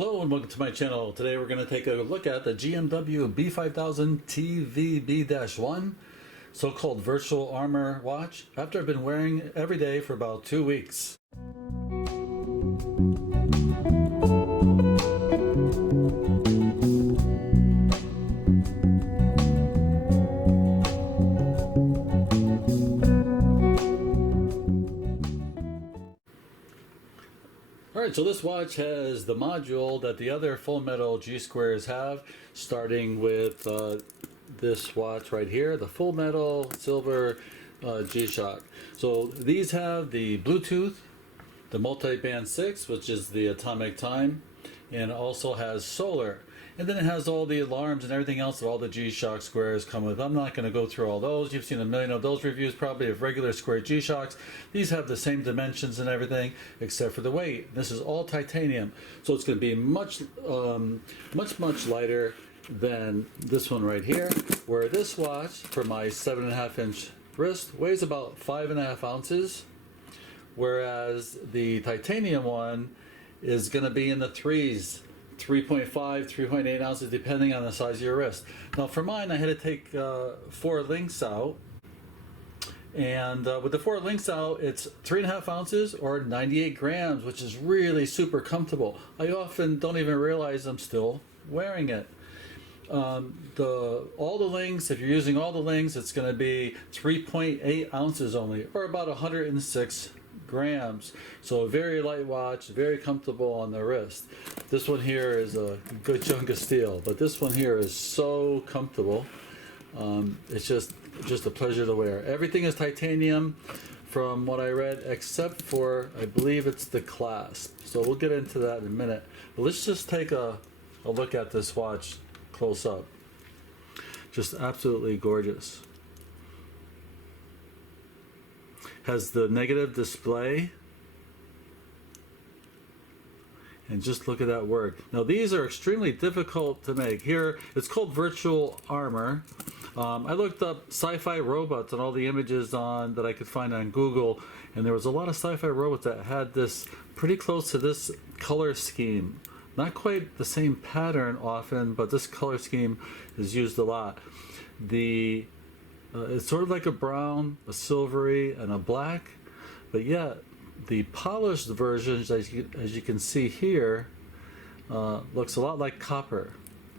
Hello and welcome to my channel. Today we're going to take a look at the GMW-B5000TVB-1, so-called virtual armor watch, after I've been wearing it every day for about 2 weeks. Alright, so this watch has the module that the other full metal G Squares have, starting with this watch right here, the full metal silver G-Shock. So these have the Bluetooth, the multi-band 6, which is the atomic time, and also has solar. And then it has all the alarms and everything else that all the G-Shock Squares come with. I'm not going to go through all those. You've seen a million of those reviews probably of regular Square G-Shocks. These have the same dimensions and everything except for the weight. This is all titanium, so it's going to be much lighter than this one right here, where this watch for my 7.5-inch wrist weighs about 5.5 ounces, whereas the titanium one is going to be in the 3.5, 3.8 ounces, depending on the size of your wrist. Now for mine, I had to take 4 links out, and with the 4 links out, it's 3.5 ounces or 98 grams, which is really super comfortable. I often don't even realize I'm still wearing it. All the links, if you're using all the links, it's going to be 3.8 ounces only, or about 106 grams. So a very light watch, very comfortable on the wrist. This one here is a good chunk of steel, but this one here is so comfortable. It's just a pleasure to wear. Everything is titanium from what I read, except for, I believe it's the clasp. So we'll get into that in a minute. But let's just take a look at this watch close up. Just absolutely gorgeous. Has the negative display, and just look at that work. Now these are extremely difficult to make. Here it's called virtual armor. I looked up sci-fi robots and all the images that I could find on Google, and there was a lot of sci-fi robots that had this pretty close to this color scheme. Not quite the same pattern often, but this color scheme is used a lot. It's sort of like a brown, a silvery, and a black, but yet the polished versions, as you can see here, looks a lot like copper.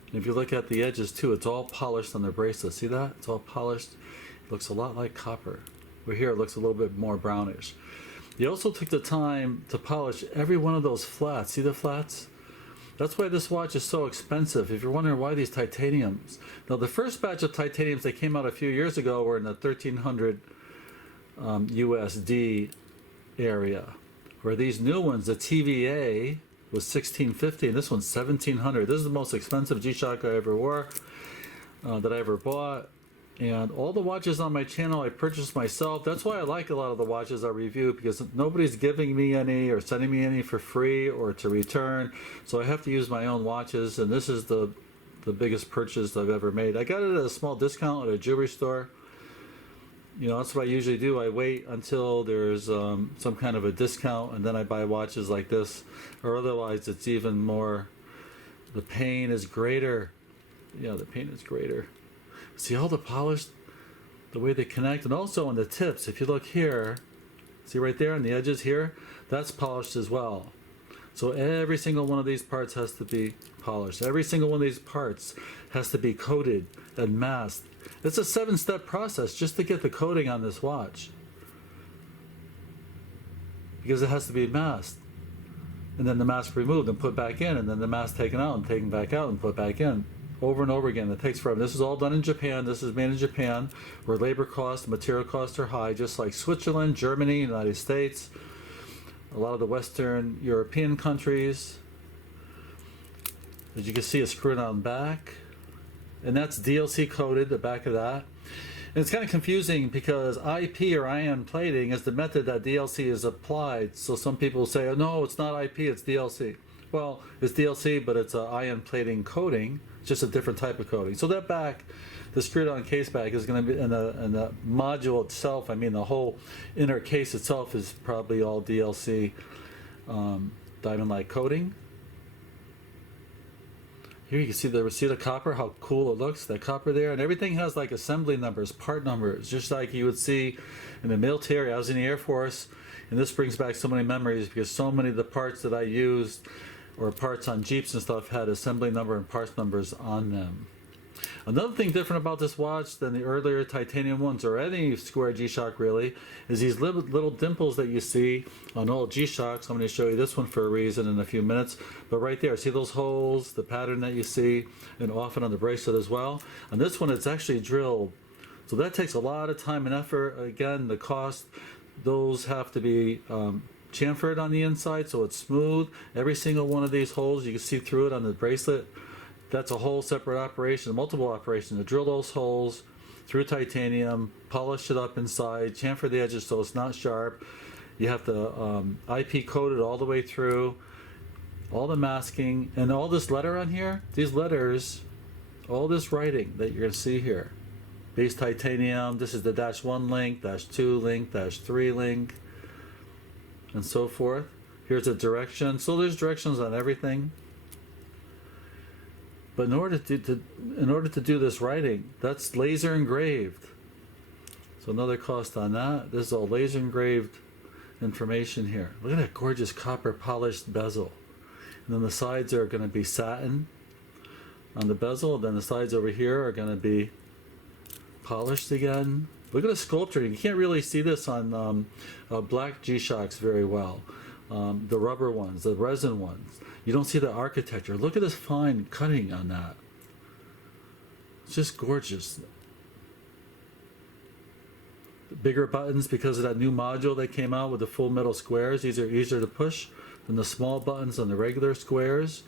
And if you look at the edges too, it's all polished on the bracelet. See that? It's all polished. It looks a lot like copper. Where here it looks a little bit more brownish. They also took the time to polish every one of those flats. See the flats? That's why this watch is so expensive. If you're wondering why these titaniums. Now the first batch of titaniums that came out a few years ago were in the 1300 USD area. Where these new ones, the TVA was 1650 and this one's 1700. This is the most expensive G-Shock I ever wore, that I ever bought. And all the watches on my channel I purchased myself. That's why I like a lot of the watches I review, because nobody's giving me any or sending me any for free or to return. So I have to use my own watches, and this is the biggest purchase I've ever made. I got it at a small discount at a jewelry store. You know, that's what I usually do. I wait until there's some kind of a discount, and then I buy watches like this. Or otherwise it's even more, the pain is greater. Yeah, the pain is greater. See all the polished, the way they connect, and also on the tips. If you look here, see right there on the edges here, that's polished as well. So every single one of these parts has to be polished. Every single one of these parts has to be coated and masked. It's a 7-step process just to get the coating on this watch, because it has to be masked, and then the mask removed and put back in, and then the mask taken out and taken back out and put back in. Over and over again. It takes forever. This is all done in Japan. This is made in Japan, where labor costs, material costs are high, just like Switzerland, Germany, United States, a lot of the Western European countries. As you can see, it's screwed on back, and that's DLC coated, the back of that. And it's kind of confusing because IP or ion plating is the method that DLC is applied. So some people say, oh, no, it's not IP, it's DLC. Well, it's DLC, but it's an ion plating coating. It's just a different type of coating. So that back, the screwed-on case back, is going to be in the module itself. I mean, the whole inner case itself is probably all DLC diamond-like coating. Here you can see the copper, how cool it looks, that copper there, and everything has like assembly numbers, part numbers, just like you would see in the military. I was in the Air Force, and this brings back so many memories because so many of the parts that I used, or parts on Jeeps and stuff, had assembly number and parts numbers on them. Another thing different about this watch than the earlier titanium ones, or any Square G-Shock really, is these little dimples that you see on all G-Shocks. I'm going to show you this one for a reason in a few minutes. But right there, see those holes, the pattern that you see, and often on the bracelet as well. On this one, it's actually drilled. So that takes a lot of time and effort. Again, the cost, those have to be chamfered on the inside so it's smooth. Every single one of these holes, you can see through it on the bracelet. That's a whole separate operation, multiple operations to drill those holes through titanium, polish it up inside, chamfer the edges so it's not sharp. You have to IP coat it all the way through, all the masking, and all this letter on here, these letters, all this writing that you're going to see here. Base titanium, this is the -1 link, -2 link, -3 link, and so forth. Here's a direction. So there's directions on everything. But in order to do this writing, that's laser engraved. So another cost on that. This is all laser engraved information here. Look at that gorgeous copper polished bezel. And then the sides are going to be satin on the bezel. Then the sides over here are going to be polished again. Look at the sculpture. You can't really see this on black G-Shocks very well. The rubber ones, the resin ones. You don't see the architecture. Look at this fine cutting on that. It's just gorgeous. The bigger buttons because of that new module that came out with the full metal squares. These are easier to push than the small buttons on the regular squares.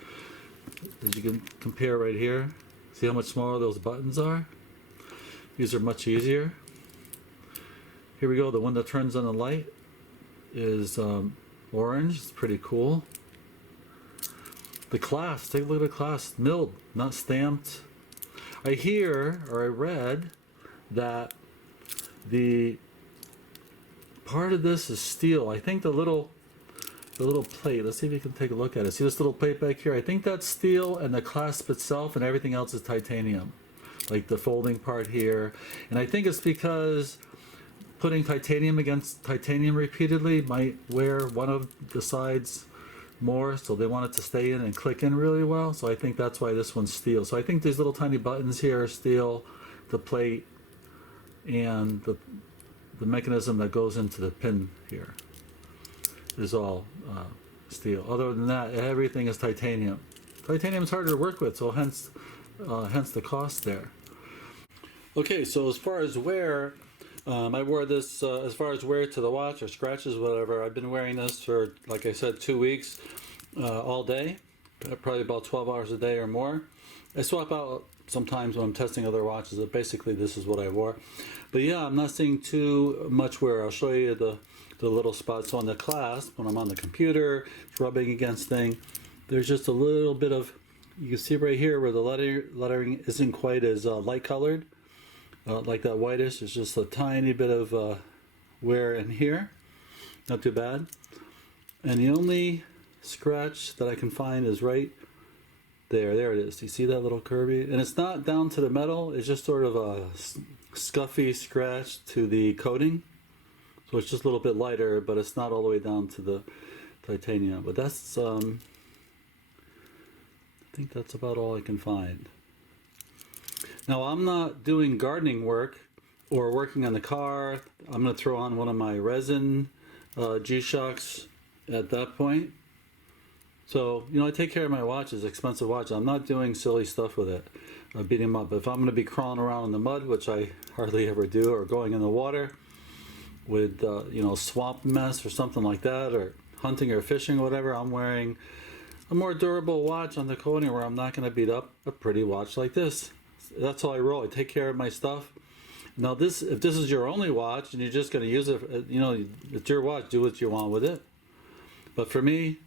As you can compare right here. See how much smaller those buttons are? These are much easier. Here we go. The one that turns on the light is orange. It's pretty cool. The clasp, take a look at the clasp, milled, not stamped. I hear, or I read, that the part of this is steel. I think the little plate, let's see if you can take a look at it. See this little plate back here? I think that's steel, and the clasp itself and everything else is titanium. Like the folding part here. And I think it's because putting titanium against titanium repeatedly might wear one of the sides more, so they want it to stay in and click in really well. So I think that's why this one's steel. So I think these little tiny buttons here are steel, the plate, and the mechanism that goes into the pin here is all steel. Other than that, everything is titanium. Titanium is harder to work with, so hence the cost there. Okay, so as far as wear, I wore this, as far as wear to the watch or scratches, whatever, I've been wearing this for, like I said, 2 weeks, all day, probably about 12 hours a day or more. I swap out sometimes when I'm testing other watches, but basically this is what I wore. But yeah, I'm not seeing too much wear. I'll show you the little spots on the clasp when I'm on the computer, rubbing against thing. There's just a little bit of, you can see right here where the lettering isn't quite as light colored. Like that whitish, it's just a tiny bit of wear in here. Not too bad. And the only scratch that I can find is right there. There it is. You see that little curvy? And it's not down to the metal. It's just sort of a scuffy scratch to the coating. So it's just a little bit lighter, but it's not all the way down to the titanium. But that's, I think that's about all I can find. Now I'm not doing gardening work or working on the car. I'm going to throw on one of my resin G-Shocks at that point. So, you know, I take care of my watches, expensive watches. I'm not doing silly stuff with it, beating them up. But if I'm going to be crawling around in the mud, which I hardly ever do, or going in the water with, you know, swamp mess or something like that, or hunting or fishing or whatever, I'm wearing a more durable watch on the coating where I'm not going to beat up a pretty watch like this. That's how I roll. I take care of my stuff. Now this, if this is your only watch and you're just going to use it, you know, it's your watch, do what you want with it. But for me,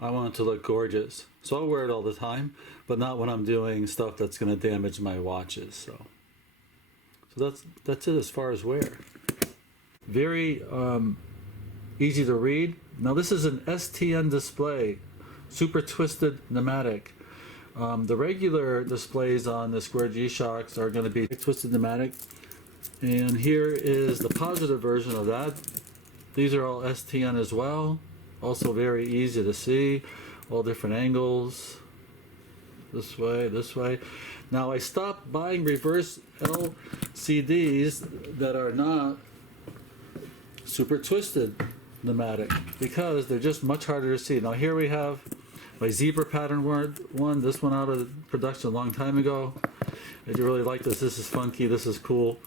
I want it to look gorgeous. So I'll wear it all the time, but not when I'm doing stuff that's going to damage my watches. So that's it as far as wear. Very easy to read. Now this is an STN display, super twisted pneumatic. The regular displays on the Square G-Shocks are going to be twisted pneumatic, and here is the positive version of that. These are all STN as well, also very easy to see, all different angles, this way, this way. Now I stopped buying reverse LCDs that are not super twisted pneumatic because they're just much harder to see. Now here we have my zebra pattern one, this one out of production a long time ago. I really like this. This is funky, this is cool.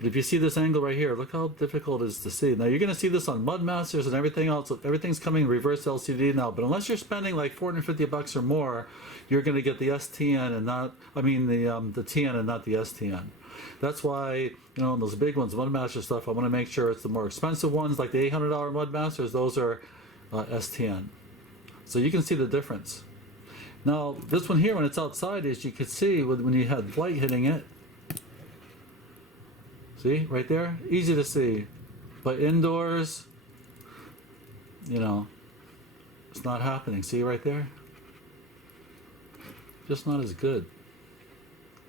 If you see this angle right here, look how difficult it is to see. Now you're going to see this on Mud Masters and everything else. Everything's coming reverse LCD now, but unless you're spending like $450 or more, you're going to get the STN and not, I mean the TN and not the STN. That's why, you know, those big ones, Mud Master stuff, I want to make sure it's the more expensive ones, like the $800 Mud Masters, those are STN. So you can see the difference. Now this one here, when it's outside, as you can see when you had light hitting it, see, right there? Easy to see. But indoors, you know, it's not happening. See right there? Just not as good.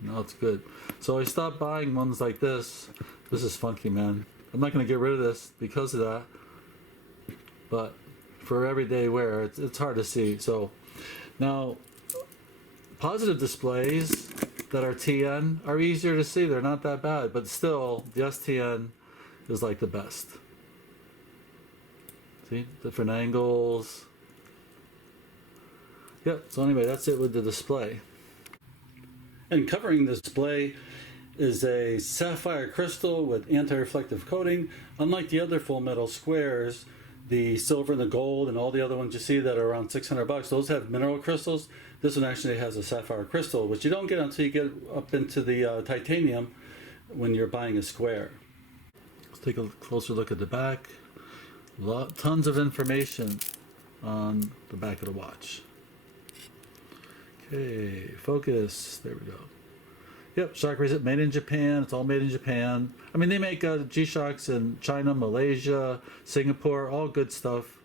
No, it's good. So I stopped buying ones like this. This is funky, man. I'm not going to get rid of this because of that. But for everyday wear, it's hard to see. So now, positive displays that are TN are easier to see. They're not that bad, but still the STN is like the best. See, different angles. Yep, so anyway, that's it with the display. And covering the display is a sapphire crystal with anti-reflective coating. Unlike the other full metal squares, the silver and the gold and all the other ones you see that are around $600, those have mineral crystals. This one actually has a sapphire crystal, which you don't get until you get up into the titanium when you're buying a square. Let's take a closer look at the back. Tons of information on the back of the watch. Okay, focus. There we go. Yep, Shock Bracelet made in Japan. It's all made in Japan. I mean, they make G-Shocks in China, Malaysia, Singapore, all good stuff.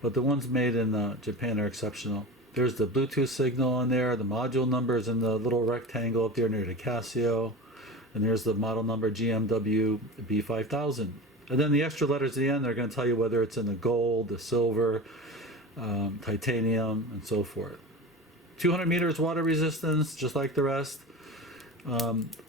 But the ones made in Japan are exceptional. There's the Bluetooth signal on there. The module number is in the little rectangle up there near the Casio. And there's the model number GMW-B5000. And then the extra letters at the end, they're going to tell you whether it's in the gold, the silver, titanium, and so forth. 200 meters water resistance, just like the rest.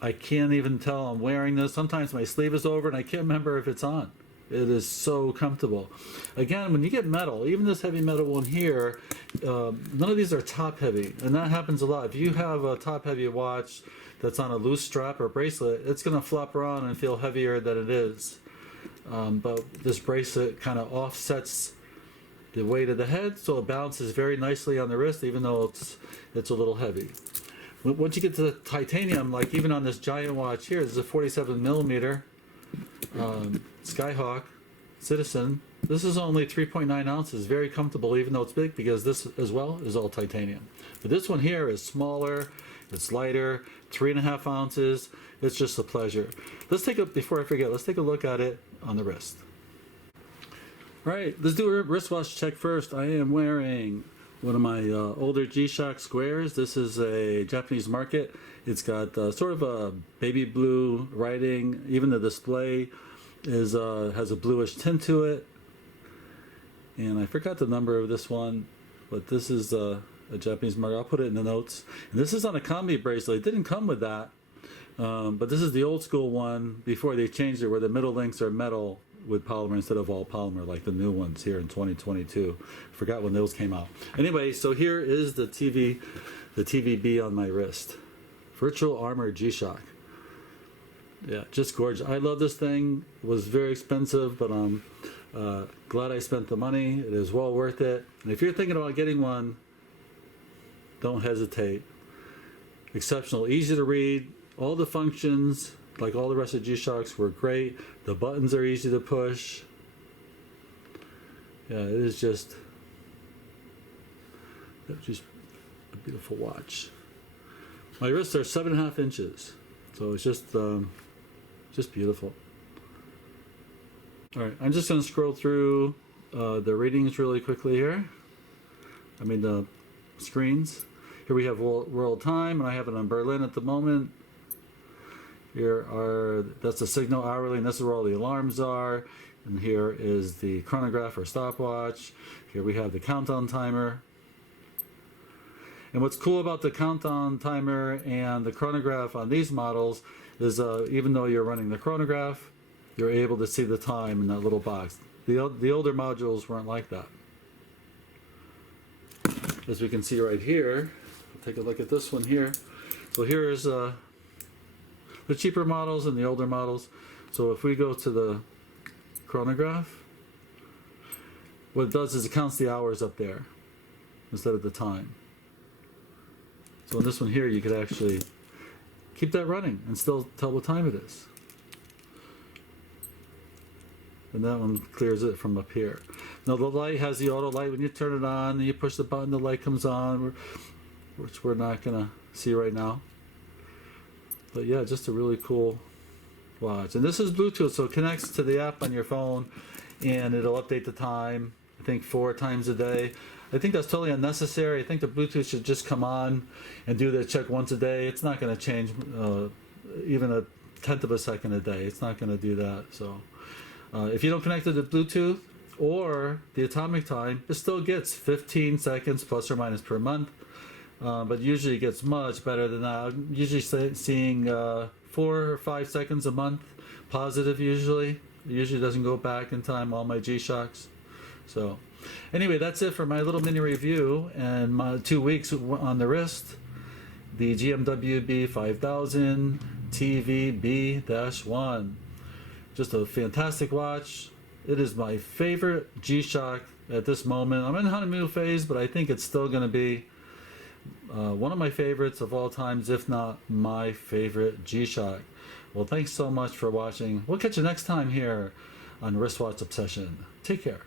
I can't even tell I'm wearing this. Sometimes my sleeve is over and I can't remember if it's on. It is so comfortable. Again, when you get metal, even this heavy metal one here, none of these are top heavy, and that happens a lot. If you have a top heavy watch that's on a loose strap or bracelet, it's going to flop around and feel heavier than it is. But this bracelet kind of offsets the weight of the head, so it balances very nicely on the wrist, even though it's a little heavy. Once you get to the titanium, like even on this giant watch here, this is a 47 millimeter Skyhawk Citizen. This is only 3.9 ounces, very comfortable, even though it's big, because this as well is all titanium. But this one here is smaller, it's lighter, 3.5 ounces. It's just a pleasure. Before I forget, let's take a look at it on the wrist. All right, let's do a wristwatch check first. I am wearing one of my older G-Shock Squares. This is a Japanese market. It's got sort of a baby blue writing. Even the display has a bluish tint to it. And I forgot the number of this one, but this is a Japanese market. I'll put it in the notes. And this is on a Combi-Bracelet. It didn't come with that, but this is the old school one before they changed it, where the middle links are metal with polymer instead of all polymer, like the new ones here in 2022. Forgot when those came out. Anyway, so here is the TVB on my wrist. Virtual Armor G-Shock. Yeah, just gorgeous. I love this thing. It was very expensive, but I'm glad I spent the money. It is well worth it. And if you're thinking about getting one, don't hesitate. Exceptional, easy to read. All the functions, like all the rest of G-Shocks, were great. The buttons are easy to push. Yeah, it is just a beautiful watch. My wrists are 7.5 inches, so it's just beautiful. All right, I'm just going to scroll through the readings really quickly here. I mean the screens. Here we have world time, and I have it on Berlin at the moment. That's the signal hourly, and this is where all the alarms are. And here is the chronograph or stopwatch. Here we have the countdown timer. And what's cool about the countdown timer and the chronograph on these models is even though you're running the chronograph, you're able to see the time in that little box. The older modules weren't like that. As we can see right here, take a look at this one here. So here is the cheaper models and the older models. So if we go to the chronograph, what it does is it counts the hours up there instead of the time. So in this one here, you could actually keep that running and still tell what time it is. And that one clears it from up here. Now the light has the auto light. When you turn it on and you push the button, the light comes on, which we're not going to see right now. But yeah, just a really cool watch. And this is Bluetooth, so it connects to the app on your phone and it'll update the time, I think 4 times a day. I think that's totally unnecessary. I think the Bluetooth should just come on and do the check once a day. It's not going to change even a tenth of a second a day. It's not going to do that. So if you don't connect it to Bluetooth or the atomic time, it still gets 15 seconds plus or minus per month. But usually it gets much better than that. I'm usually seeing 4 or 5 seconds a month positive usually. It usually doesn't go back in time, all my G-Shocks. So anyway, that's it for my little mini review and my 2 weeks on the wrist. The GMW-B5000TVB-1. Just a fantastic watch. It is my favorite G-Shock at this moment. I'm in honeymoon phase, but I think it's still going to be one of my favorites of all times, if not my favorite G-Shock. Well, thanks so much for watching. We'll catch you next time here on Wristwatch Obsession. Take care.